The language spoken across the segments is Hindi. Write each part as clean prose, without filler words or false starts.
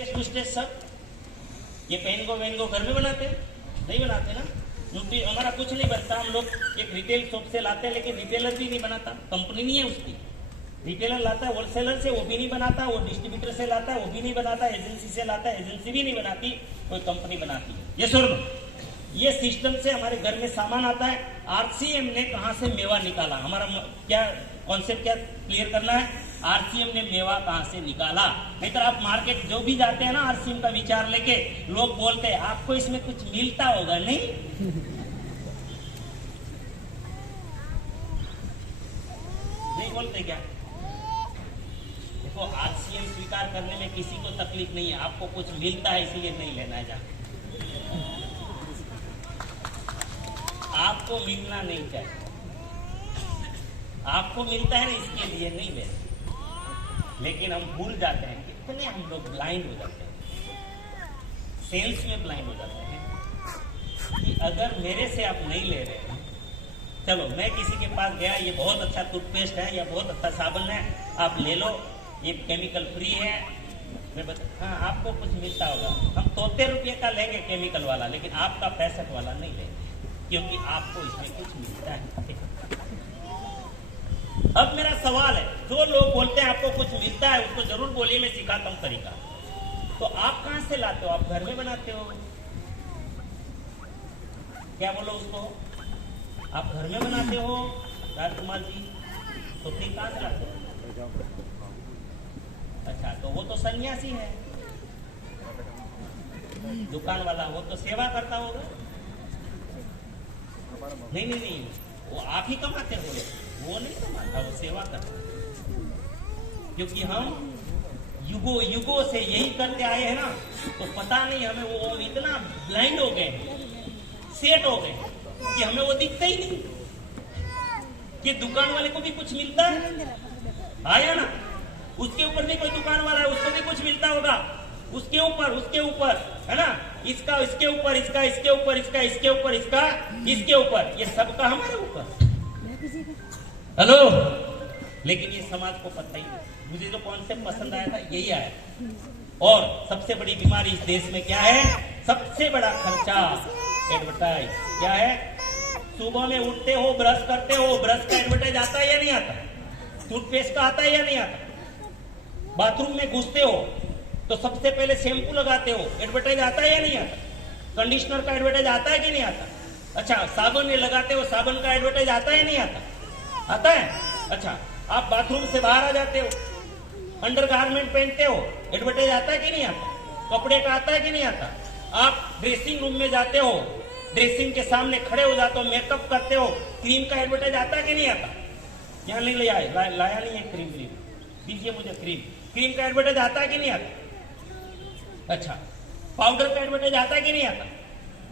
सब ये पेन को घर में बनाते हैं? नहीं बनाते ना। यूपी हमारा कुछ नहीं बनता, हम लोग एक रिटेल शॉप से लाते हैं, लेकिन रिटेलर भी नहीं बनाता, कंपनी नहीं है उसकी। रिटेलर लाता है होलसेलर से, वो भी नहीं बनाता, वो डिस्ट्रीब्यूटर से लाता है, वो भी नहीं बनाता, एजेंसी से लाता है, एजेंसी भी नहीं बनाती, कोई कंपनी बनाती है। ये सुन, ये सिस्टम से हमारे घर में सामान आता है। आरसीएम ने कहां से मेवा निकाला, हमारा क्या कॉन्सेप्ट, क्या क्लियर करना है, आरसीएम ने मेवा कहां से निकाला। नहीं तो आप मार्केट जो भी जाते हैं ना आरसीएम का विचार लेके, लोग बोलते हैं आपको इसमें कुछ मिलता होगा, नहीं नहीं बोलते क्या? देखो आरसीएम स्वीकार करने में किसी को तकलीफ नहीं है, आपको कुछ मिलता है इसलिए नहीं लेना है। आपको मिलना नहीं चाहिए, आपको मिलता है ना इसके लिए नहीं लेना। लेकिन हम भूल जाते हैं, कितने हम लोग ब्लाइंड हो जाते हैं, सेल्स में ब्लाइंड हो जाते हैं कि अगर मेरे से आप नहीं ले रहे हैं, चलो मैं किसी के पास गया, ये बहुत अच्छा टूथपेस्ट है या बहुत अच्छा साबुन है, आप ले लो, ये केमिकल फ्री है, मैं बता हाँ आपको कुछ मिलता होगा। हम 73 रुपये का लेंगे केमिकल वाला, लेकिन आपका 65 वाला नहीं लेंगे, क्योंकि आपको इसमें कुछ मिलता है। अब मेरा सवाल है, जो लोग बोलते हैं आपको कुछ मिलता है, उसको जरूर बोलिए, मैं सिखाता हूं तरीका। तो आप कहां से लाते हो? आप घर में बनाते हो? क्या बोलो उसको, आप घर में बनाते हो राजकुमार जी? तो फिर कहां से लाते हो? अच्छा, तो वो तो सन्यासी है, दुकान वाला, वो तो सेवा करता होगा। नहीं नहीं नहीं, वो आप ही कमाते हो, वो नहीं कमाता, वो सेवा करता। क्योंकि हम युगों युगों से यही करते आए हैं ना, तो पता नहीं हमें वो इतना ब्लाइंड हो गए, सेट हो गए कि हमें वो दिखता ही नहीं कि दुकान वाले को भी कुछ मिलता है। आया ना, उसके ऊपर भी कोई दुकान वाला है, उसको भी कुछ मिलता होगा, उसके ऊपर है ना, इसका इसके ऊपर, इसका इसके ऊपर, इसका इसके ऊपर, इसका इसके ऊपर, ये सबका हमारे ऊपर। हेलो, लेकिन ये समाज को पता ही नहीं। मुझे जो कॉन्सेप्ट पसंद आया था यही आया। और सबसे बड़ी बीमारी इस देश में क्या है? सबसे बड़ा खर्चा एडवर्टाइज। क्या है? सुबह में उठते हो, ब्रश करते हो, ब्रश का एडवर्टाइज आता है या नहीं आता? टूथपेस्ट का आता है या नहीं आता? बाथरूम में घुसते हो तो सबसे पहले शैम्पू लगाते हो, एडवर्टाइज आता है या नहीं आता? कंडीशनर का एडवर्टाइज आता है कि नहीं आता? अच्छा, साबुन में लगाते हो, साबुन का एडवर्टाइज आता है नहीं आता? आता है। अच्छा, आप बाथरूम से बाहर आ जाते हो, अंडरगारमेंट पहनते हो, एडवर्टाइज आता है कि नहीं आता? कपड़े का आता है कि नहीं आता? आप ड्रेसिंग रूम में जाते हो, ड्रेसिंग के सामने खड़े हो जाते हो, मेकअप करते हो, क्रीम का एडवर्टाइज आता है कि नहीं आता? यहाँ नहीं ले आए, लाया नहीं है क्रीम, दीजिए मुझे क्रीम का एडवर्टाइज आता है कि नहीं आता? अच्छा, पाउडर का एडवर्टाइज आता है कि नहीं आता?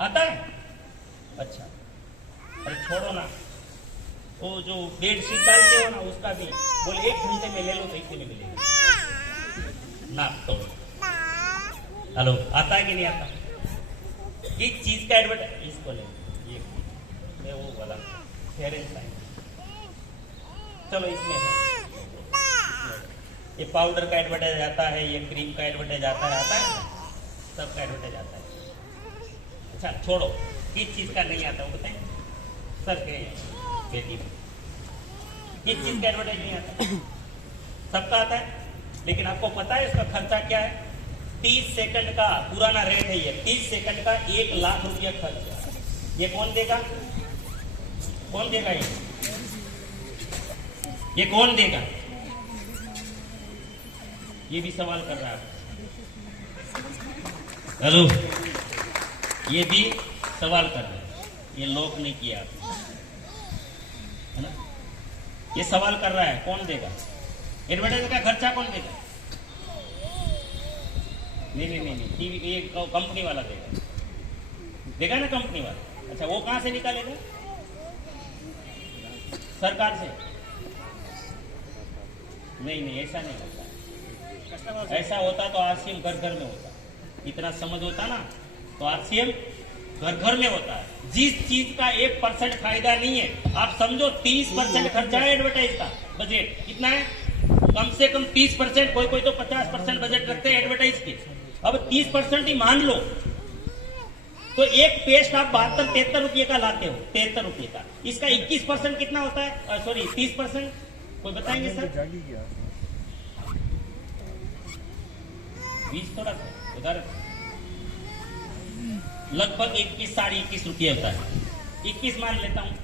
आता है। अच्छा, अरे छोड़ो ना, वो जो बेडशीट डालते हो ना, उसका भी बोले 1 घंटे में ले लो तो इतने में मिलेगा ना। तो हेलो, आता है कि नहीं आता? किस चीज का एडवर्टाइज, इसको ले, ये वो वाला फेयर एंड फाइन, चलो इसमें है, ये पाउडर का एडवर्टाइज आता है, ये क्रीम का एडवर्टाइज आता है सबका एडवर्टाइज आता है। अच्छा छोड़ो, किस चीज का नहीं आता वो बताएं सर? बेटी, किस चीज का एडवर्टाइज नहीं आता? सबका आता है, लेकिन आपको पता है इसका खर्चा क्या है? 30 सेकंड का पुराना रेट है ये, 30 सेकंड का 1 लाख रुपया खर्च। ये कौन देगा? कौन देगा? ये कौन देगा? ये भी सवाल कर रहा है। हेलो, ये भी सवाल कर रहा है, ये लोग नहीं किया है ना, ये सवाल कर रहा है कौन देगा? एडवर्टाइज का खर्चा कौन देगा? नहीं, टीवी ये कंपनी वाला देगा ना, कंपनी वाला। अच्छा, वो कहां से निकालेगा? सरकार से? नहीं, ऐसा नहीं होता। ऐसा होता तो आरसीएम घर घर में होता, इतना समझ होता ना, तो आरसीएम घर घर में होता है। जिस चीज का 1% फायदा नहीं है, आप समझो 30% खर्चा है एडवर्टाइज का। बजट कितना है? कम से कम 30%, कोई तो 50% बजट रखते हैं एडवर्टाइज की। अब 30% ही मान लो, तो एक पेस्ट आप 72-73 रुपये का लाते हो, 73 रुपये का, इसका 21% कितना होता है? सॉरी 30%, कोई बताएंगे सर? 20 थोड़ा उधर लगभग 21-21.5 रुपये होता है, 21 मान लेता हूं।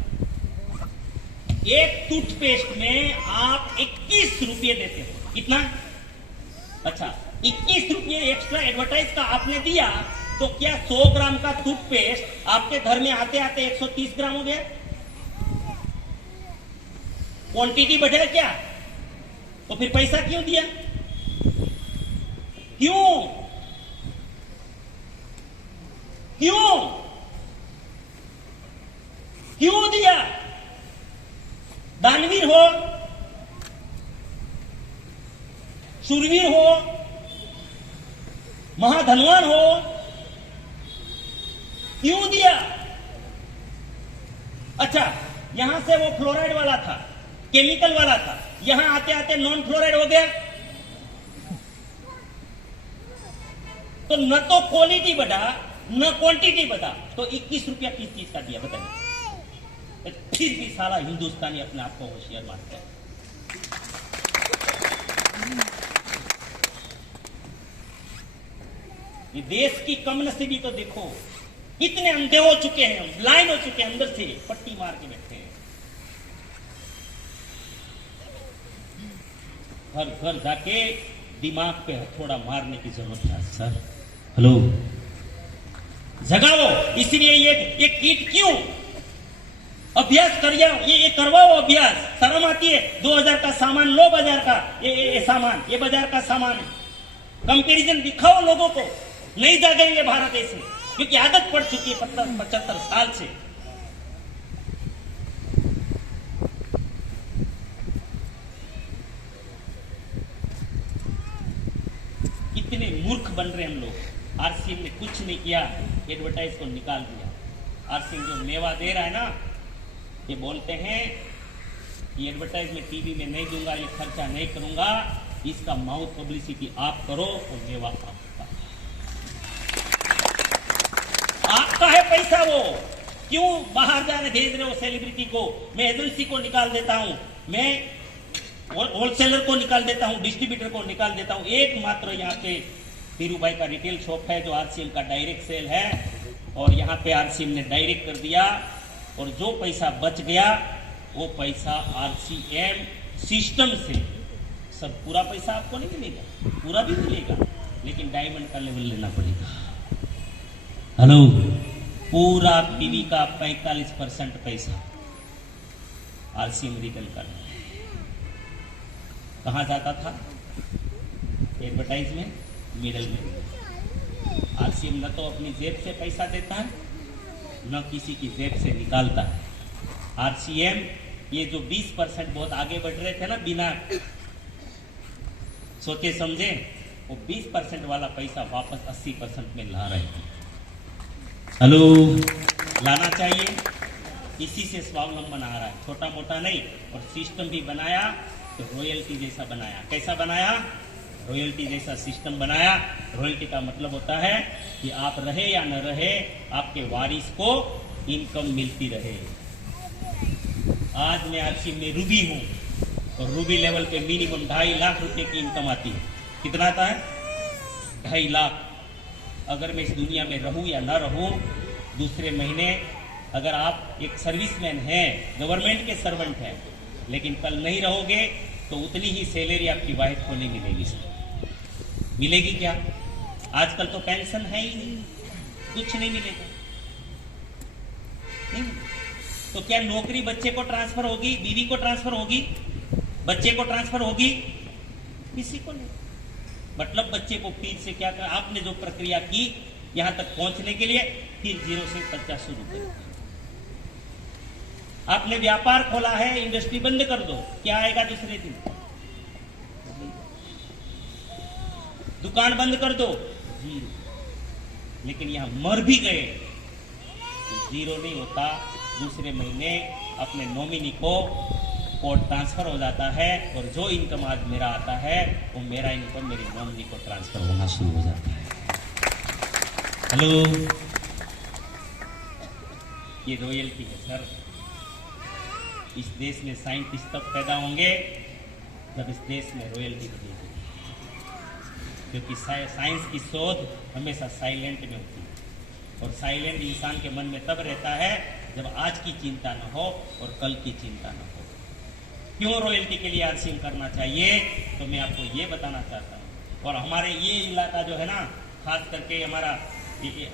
एक टूथपेस्ट में आप 21 रुपये देते हो, कितना? अच्छा, 21 रुपये एक्स्ट्रा एडवर्टाइज का आपने दिया, तो क्या 100 ग्राम का टूथपेस्ट आपके घर में आते आते 130 ग्राम हो गया? क्वांटिटी बढ़े क्या? तो फिर पैसा क्यों दिया? क्यों क्यों क्यों दिया? दानवीर हो, शूरवीर हो, महाधनवान हो, क्यों दिया? अच्छा, यहां से वो फ्लोराइड वाला था, केमिकल वाला था, यहां आते आते नॉन फ्लोराइड हो गया, तो न तो क्वालिटी बढ़ा न क्वांटिटी बढ़ा, तो 21 रुपया किस चीज का दिया बताइए? फिर भी साला हिंदुस्तानी अपने आप को होशियार मानते हैं। ये देश की कम नसीबी तो देखो, कितने अंधे हो चुके हैं, हम ब्लाइंड हो चुके हैं, अंदर से पट्टी मार के बैठे हैं। घर घर जाके दिमाग पे हथौड़ा मारने की जरूरत है सर। हेलो, जगाओ। इसलिए ये कीट क्यों? अभ्यास करिए, ये करवाओ अभ्यास। शर्म आती है? 2000 का सामान लो, बाजार का ये सामान, ये बाजार का सामान है। कंपैरिजन दिखाओ लोगों को, नहीं जागेंगे भारत ऐसे, क्योंकि आदत पड़ चुकी है 75 साल से। कितने मूर्ख बन रहे हम लोग। आरसीएम ने कुछ नहीं किया, एडवर्टाइज को निकाल दिया। आरसीएम जो मेवा दे रहा है ना, ये बोलते हैं कि एडवर्टाइज में टीवी में नहीं दूंगा, ये खर्चा नहीं करूंगा, इसका माउथ पब्लिसिटी आप करो और मेवा आपका है पैसा। वो क्यों बाहर जाने भेज रहे हो सेलिब्रिटी को? मैं एजेंसी को निकाल देता हूं, मैं होलसेलर को निकाल देता हूं, डिस्ट्रीब्यूटर को निकाल देता हूं। एकमात्र यहाँ पे धीरू भाई का रिटेल शॉप है जो आरसीएम का डायरेक्ट सेल है, और यहाँ पे आरसीएम ने डायरेक्ट कर दिया, और जो पैसा बच गया वो पैसा आरसीएम सिस्टम से सब, पूरा पैसा आपको नहीं मिलेगा, पूरा भी मिलेगा, लेकिन डायमंड का लेवल लेना पड़ेगा। हेलो, पूरा पीवी का 45% पैसा आरसीएम रिटर्न कर रहा है। कहां जाता था? एडवर्टाइज में, मिडल में। आरसीएम न तो अपनी जेब से पैसा देता है, न किसी की जेब से निकालता है। आरसीएम ये जो 20% बहुत आगे बढ़ रहे थे ना बिना सोचे समझे, वो 20% वाला पैसा वापस 80% में ला रहे हैं। हेलो, लाना चाहिए। इसी से स्वावलंबन आ रहा है, छोटा मोटा नहीं। और सिस्टम भी बनाया तो रॉयल्टी जैसा बनाया। कैसा बनाया? रॉयल्टी जैसा सिस्टम बनाया। रॉयल्टी का मतलब होता है कि आप रहे या न रहे, आपके वारिस को इनकम मिलती रहे। आज मैं आरसीएम में रूबी हूं, और रूबी लेवल पे मिनिमम 2.5 लाख रुपए की इनकम आती है। कितना आता है? 2.5 लाख। अगर मैं इस दुनिया में रहूं या ना रहूं, दूसरे महीने अगर आप एक सर्विसमैन हैं, गवर्नमेंट के सर्वेंट हैं, लेकिन कल नहीं रहोगे तो उतनी ही सैलरी आपकी वाइफ को नहीं मिलेगी। सर, मिलेगी क्या? आजकल तो पेंशन है ही नहीं, कुछ नहीं मिलेगा। नहीं, तो क्या नौकरी बच्चे को ट्रांसफर होगी, बीवी को ट्रांसफर होगी, बच्चे को ट्रांसफर होगी? किसी को नहीं। मतलब बच्चे को फिर से क्या कर, आपने जो प्रक्रिया की यहां तक पहुंचने के लिए, फिर 0 से बच्चा शुरू करें। आपने व्यापार खोला है, इंडस्ट्री बंद कर दो, क्या आएगा दूसरे दिन? दुकान बंद कर दो, 0। लेकिन यहां मर भी गए तो 0 नहीं होता। दूसरे महीने अपने नॉमिनी को कोड ट्रांसफर हो जाता है, और जो इनकम आज मेरा आता है वो मेरा इनकम मेरी नॉमिनी को ट्रांसफर होना शुरू हो जाता है। हेलो, ये रॉयल्टी है सर। इस देश में साइंटिस्ट तब पैदा होंगे जब इस देश में रॉयल्टी बनेगी, क्योंकि साइंस की शोध हमेशा साइलेंट में होती है, और साइलेंट इंसान के मन में तब रहता है जब आज की चिंता न हो और कल की चिंता न हो। क्यों रॉयल्टी के लिए आरसीएम करना चाहिए, तो मैं आपको ये बताना चाहता हूँ। और हमारे ये इलाका जो है ना, खास करके हमारा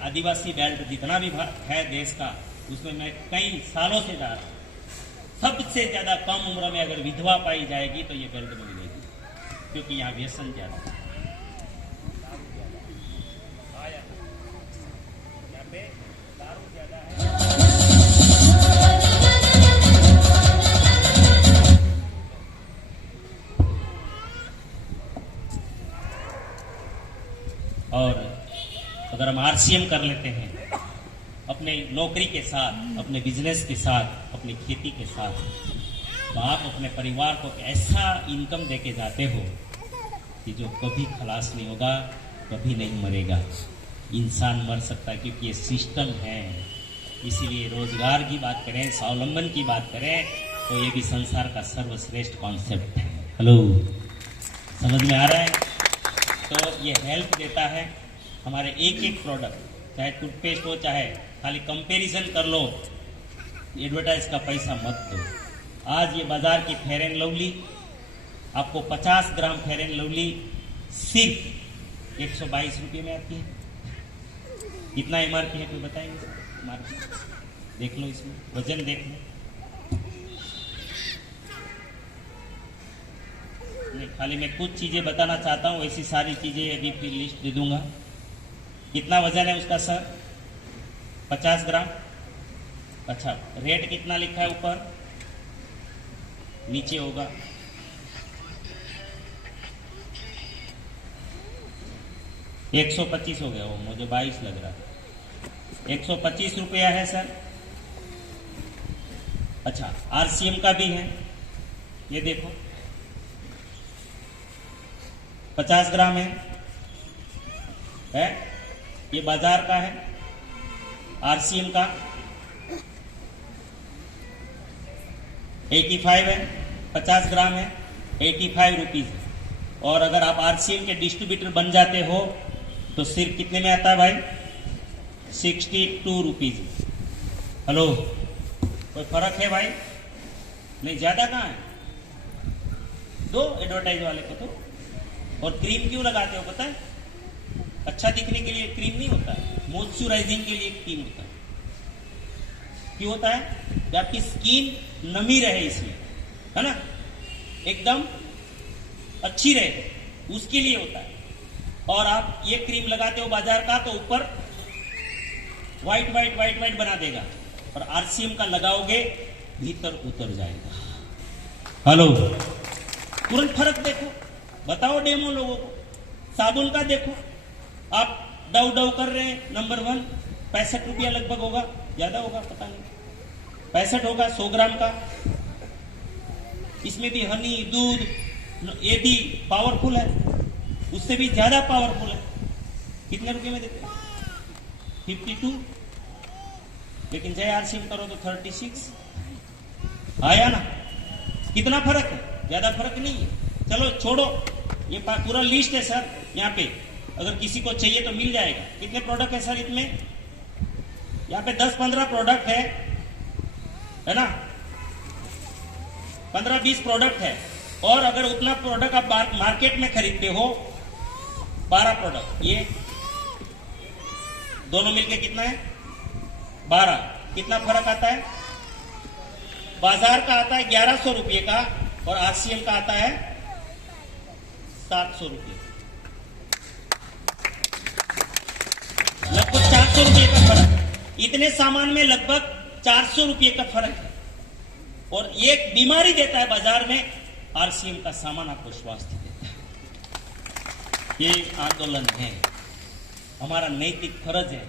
आदिवासी बेल्ट जितना भी है देश का, उसमें मैं कई सालों से जा रहा हूँ। सबसे ज्यादा कम उम्र में अगर विधवा पाई जाएगी तो ये बेल्ट में मिलेगी, क्योंकि यहाँ व्यसन ज्यादा है। यहाँ पे दारू ज्यादा है। और अगर हम आरसीएम कर लेते हैं अपने नौकरी के साथ, अपने बिजनेस के साथ, अपनी खेती के साथ, तो आप अपने परिवार को ऐसा इनकम देके जाते हो कि जो कभी खलास नहीं होगा, कभी नहीं मरेगा। इंसान मर सकता है क्योंकि ये सिस्टम है। इसीलिए रोजगार की बात करें, स्वावलंबन की बात करें, तो ये भी संसार का सर्वश्रेष्ठ कॉन्सेप्ट है। हेलो, समझ में आ रहा है? तो ये हेल्प देता है हमारे एक एक प्रोडक्ट, चाहे टूथपेस्ट हो, चाहे खाली कंपैरिजन कर लो, एडवर्टाइज का पैसा मत दो। आज ये बाजार की फेयर एंड लवली आपको 50 ग्राम फेयर एंड लवली सिर्फ 122 रुपये में आती है। कितना एमआरपी है कोई बताएंगे सर? मार्केट देख लो, इसमें वजन देख लो। नहीं, खाली मैं कुछ चीजें बताना चाहता हूँ, ऐसी सारी चीजें अभी फिर लिस्ट दे दूंगा। कितना वजन है उसका सर? 50 ग्राम। अच्छा, रेट कितना लिखा है ऊपर? नीचे होगा। $125 हो गया, वो मुझे 22 लग रहा है। 125 रुपया है सर। अच्छा, आरसीएम का भी है, ये देखो 50 ग्राम है, ये बाजार का है। आरसीएम का 85 है, 50 ग्राम है, 85 रुपीज है। और अगर आप आरसीएम के डिस्ट्रीब्यूटर बन जाते हो तो सिर्फ कितने में आता है भाई? 62 रुपीज। हेलो, कोई फर्क है भाई? नहीं, ज्यादा कहाँ है? दो एडवर्टाइज वाले को तो। और क्रीम क्यों लगाते हो पता है? अच्छा दिखने के लिए क्रीम नहीं होता है, मॉइस्चराइजिंग के लिए क्रीम होता है। क्यों होता है? कि आपकी स्किन नमी रहे, इसलिए, है ना, एकदम अच्छी रहे, उसके लिए होता है। और आप ये क्रीम लगाते हो बाजार का तो ऊपर व्हाइट व्हाइट व्हाइट व्हाइट बना देगा, और आरसीएम का लगाओगे भीतर उतर जाएगा। हेलो, तुरंत फर्क देखो, बताओ डेमो लोगों को। साबुन का देखो, आप डव डव कर रहे हैं, नंबर 1 65 रुपया लगभग होगा, ज्यादा होगा पता नहीं, 65 होगा 100 ग्राम का। इसमें भी हनी, दूध, ये भी पावरफुल है, उससे भी ज्यादा पावरफुल है। कितने रुपए में देते हैं? 52। लेकिन जय आरसीएम करो तो 36 आया ना। कितना फर्क है? ज्यादा फर्क नहीं है। चलो छोड़ो, ये पूरा लिस्ट है सर यहाँ पे, अगर किसी को चाहिए तो मिल जाएगा। कितने प्रोडक्ट है सर इसमें? यहाँ पे 10-15 प्रोडक्ट है ना, 15-20 प्रोडक्ट है। और अगर उतना प्रोडक्ट आप मार्केट में खरीदते हो, 12 प्रोडक्ट, ये दोनों मिलके कितना है? 12। कितना फर्क आता है? बाजार का आता है 1100 रुपये का, और आरसीएम का आता है 700 रुपये, लगभग 400 रुपये का फर्क है। इतने सामान में लगभग 400 रुपये का फर्क है। और एक बीमारी देता है बाजार में, आरसीएम का सामान आपको स्वास्थ्य देता है। ये आंदोलन है, हमारा नैतिक फर्ज है,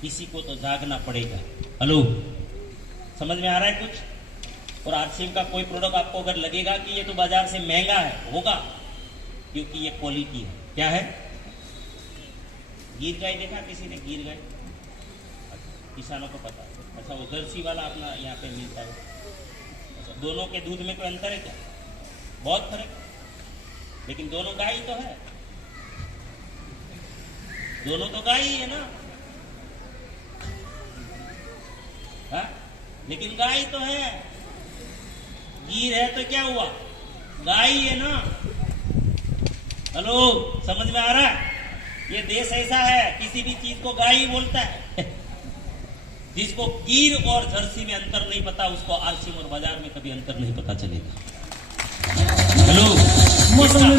किसी को तो जागना पड़ेगा। हेलो, समझ में आ रहा है कुछ? और आरसीएम का कोई प्रोडक्ट आपको अगर लगेगा कि ये तो बाजार से महंगा है, होगा, क्योंकि ये क्वालिटी है। क्या है? गिर गाय देखा किसी ने? गिर गाय किसानों को पता है। अच्छा, वो जर्सी वाला अपना यहाँ पे मिलता है। अच्छा, दोनों के दूध में कोई अंतर है क्या? बहुत फर्क है, लेकिन दोनों गाय ही तो है, दोनों तो गाय ही है ना। हा? लेकिन गाय तो है, गिर है तो क्या हुआ, गाय ही है ना। हेलो, समझ में आ रहा है? ये देश ऐसा है, किसी भी चीज को गाय ही बोलता है। जिसको गिर और जर्सी में अंतर नहीं पता, उसको आरसीएम और बाजार में कभी अंतर नहीं पता चलेगा। हेलो,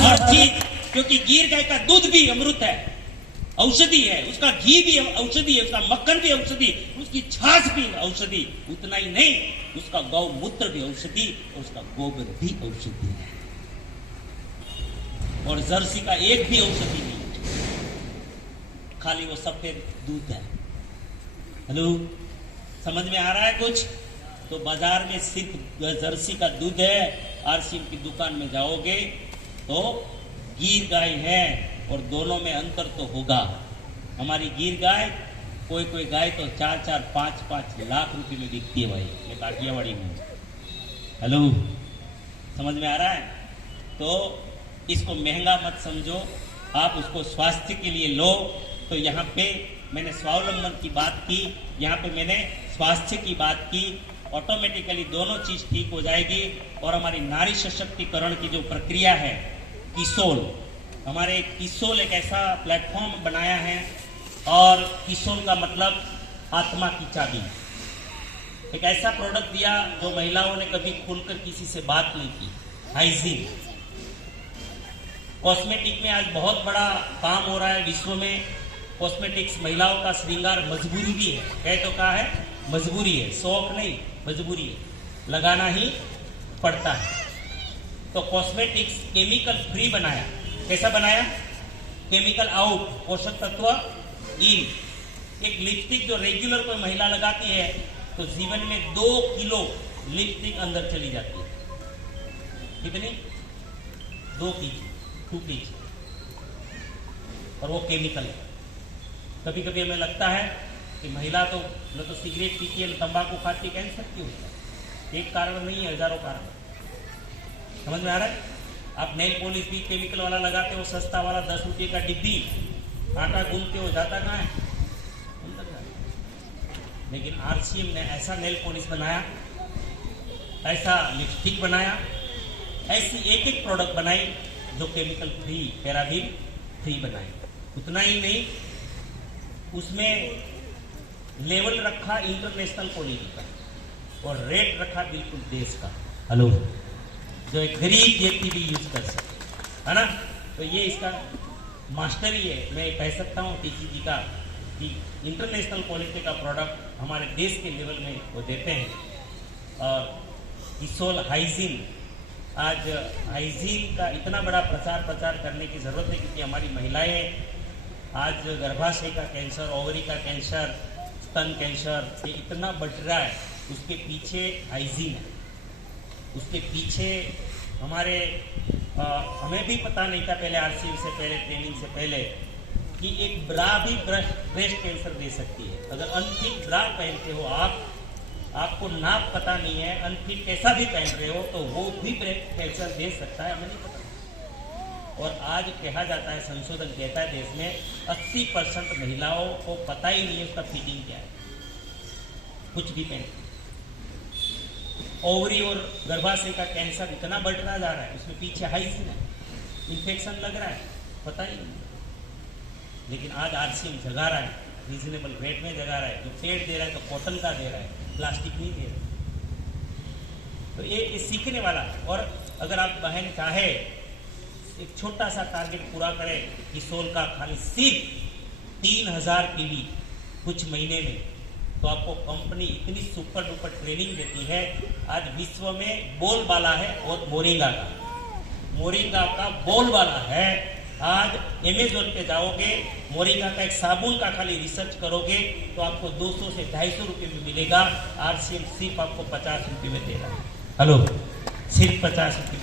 हर चीज, क्योंकि गिर गाय का दूध भी अमृत है, औषधि है, उसका घी भी औषधि है, उसका मक्खन भी औषधि, उसकी छाछ भी औषधि। उतना ही नहीं, उसका गौमूत्र भी औषधि और उसका गोबर भी औषधि है। और जर्सी का एक भी औषधि नहीं, खाली वो सफेद दूध है। हेलो, समझ में आ रहा है कुछ? तो बाजार में सिर्फ जर्सी का दूध है, आरसीएम की दुकान में जाओगे तो गिर गाय है, और दोनों में अंतर तो होगा। हमारी गिर गाय, कोई गाय तो 4-4, 5-5 लाख रुपए में बिकती है भाई, ये काठियावाड़ी में। हेलो, समझ में आ रहा है? तो इसको महंगा मत समझो, आप उसको स्वास्थ्य के लिए लो। तो यहाँ पे मैंने स्वावलंबन की बात की, यहाँ पे मैंने स्वास्थ्य की बात की। ऑटोमेटिकली दोनों चीज ठीक हो जाएगी। और हमारी नारी सशक्तिकरण की जो प्रक्रिया है, किसोल, हमारे किसोल एक ऐसा प्लेटफॉर्म बनाया है, और किसोल का मतलब आत्मा की चाबी। एक ऐसा प्रोडक्ट दिया जो महिलाओं ने कभी खुलकर किसी से बात नहीं की। हाइजीन, कॉस्मेटिक में आज बहुत बड़ा काम हो रहा है विश्व में। कॉस्मेटिक्स महिलाओं का श्रृंगार मजबूरी भी है, कहे तो कहा है मजबूरी है, शौक नहीं, मजबूरी है, लगाना ही पड़ता है। तो कॉस्मेटिक्स केमिकल फ्री बनाया। कैसा बनाया? केमिकल आउट, पोषक तत्व इन। एक लिपस्टिक जो रेगुलर कोई महिला लगाती है तो जीवन में 2 किलो लिपस्टिक अंदर चली जाती है। कितनी? 2 kg। और वो केमिकल है। कभी कभी हमें लगता है कि महिला तो न तो सिगरेट पीती है, न तंबाकू खाती है, कैंसर क्यों होता है? एक कारण नहीं है, हजारों कारण। समझ में आ रहा है? आप नेल पॉलिश भी केमिकल वाला लगाते हो, सस्ता वाला 10 रुपये का डिब्बी, आटा गूंथते हो, जाता कहाँ है? अंदर जाता। लेकिन आरसीएम ने ऐसा नेल पॉलिश बनाया, ऐसा लिपस्टिक बनाया, ऐसी एक प्रोडक्ट बनाई जो केमिकल फ्री, पैराबीन फ्री बनाई। उतना ही नहीं, उसमें लेवल रखा इंटरनेशनल क्वालिटी का, और रेट रखा बिल्कुल देश का। हेलो, जो एक गरीब व्यक्ति भी यूज कर सके, है ना? तो ये इसका मास्टर ही है। मैं कह सकता हूँ टीसीजी का कि इंटरनेशनल क्वालिटी का प्रोडक्ट हमारे देश के लेवल में वो देते हैं। और किसोल हाइजीन, आज हाइजीन का इतना बड़ा प्रचार करने की जरूरत है, क्योंकि हमारी महिलाएं आज गर्भाशय का कैंसर, ओवरी का कैंसर, स्तन कैंसर, ये इतना बढ़ रहा है। उसके पीछे हाइजीन है, उसके पीछे हमें भी पता नहीं था पहले, आरसीएम से पहले, ट्रेनिंग से पहले, कि एक ब्रा भी ब्रेस्ट कैंसर दे सकती है। अगर अनफिट ब्रा पहनते हो आपको नाप पता नहीं है, अनफिट कैसा भी पहन रहे हो, तो वो भी ब्रेस्ट कैंसर दे सकता है, हमें नहीं पता। और आज कहा जाता है, संशोधन कहता है देश में 80% महिलाओं को पता ही नहीं है उसका फिटिंग क्या है, कुछ भी पहनती। ओवरी और गर्भाशय का कैंसर इतना बढ़ता जा रहा है, उसमें पीछे हाइजीन है, इन्फेक्शन लग रहा है, पता ही नहीं। लेकिन आज आरसीएम जगा रहा है, रीजनेबल रेट में जगा रहा है। जो पेड़ दे रहा है तो कॉटन का दे रहा है, प्लास्टिक नहीं दे रहा। तो ये सीखने वाला। और अगर आप बहन चाहे एक छोटा सा टारगेट पूरा करें, किसोल का खाली सिर्फ 3000 PV कुछ महीने में, तो आपको कंपनी इतनी सुपर डुपर ट्रेनिंग देती है। आज विश्व में बोलबाला है, और मोरिंगा का बोलबाला है। आज अमेज़न पे जाओगे, मोरिंगा का एक साबुन का खाली रिसर्च करोगे तो आपको 200 से 250 रुपये में मिलेगा। आरसीएम सिर्फ आपको 50 रुपये में दे रहा है। हेलो, सिर्फ 50 रुपये।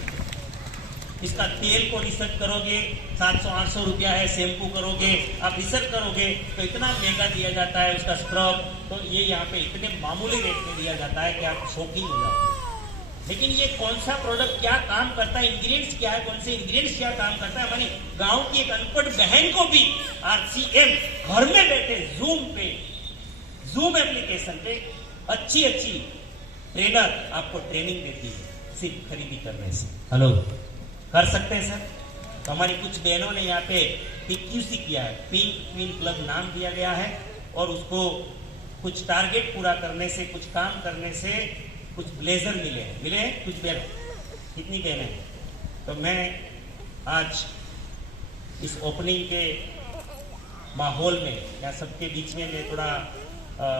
इसका तेल को रिसर्च करोगे 700-800 रुपया है, शैम्पू करोगे, आप रिसर्च करोगे तो इतना महंगा दिया जाता है उसका स्क्रब, तो ये यहाँ पे इतने मामूली रेट में दिया जाता है कि आप शॉकिंग हो जाओगे। लेकिन ये कौन सा प्रोडक्ट क्या काम करता है, इंग्रेडिएंट्स क्या है, कौन से इंग्रेडिएंट्स क्या काम करता है, हमारी गांव की एक अनपढ़ बहन को भी RCM घर में बैठे जूम एप्लीकेशन पे अच्छी ट्रेनर आपको ट्रेनिंग देती है सिर्फ खरीदी करने से। हेलो, कर सकते हैं सर? तो हमारी कुछ बहनों ने यहाँ पे PQC किया है, पिंक क्वीन क्लब नाम दिया गया है, और उसको कुछ टारगेट पूरा करने से, कुछ काम करने से कुछ ब्लेजर मिले हैं कुछ बहन, कितनी बहनें? तो मैं आज इस ओपनिंग के माहौल में या सबके बीच में मैं थोड़ा